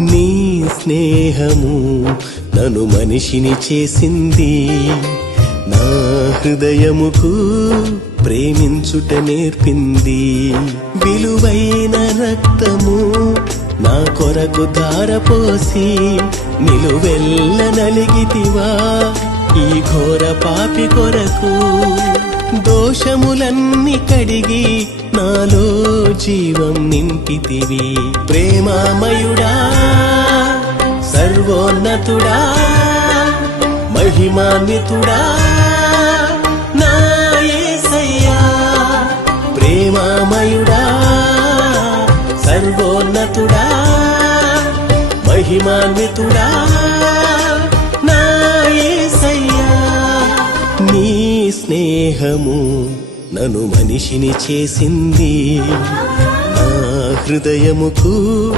నీ స్నేహము నను మనిషిని చేసింది. నా హృదయముకు ప్రేమించుట నేర్పింది. విలువైన రక్తము నా కొరకు ధారపోసి నిలువెల్ల నలిగితివా. ఈ ఘోర పాపి కొరకు దోషములన్నీ కడిగి నాలో జీవం నింపితివి. ప్రేమామయుడా ఉన్నతుడా? మహిమాన్వితుడా? నాయసయ్యా ప్రేమామయుడా సర్వోన్నతుడా? మహిమాన్వితుడా? నా నీ స్నేహము నన్ను మనిషిని చేసింది. నా హృదయముకు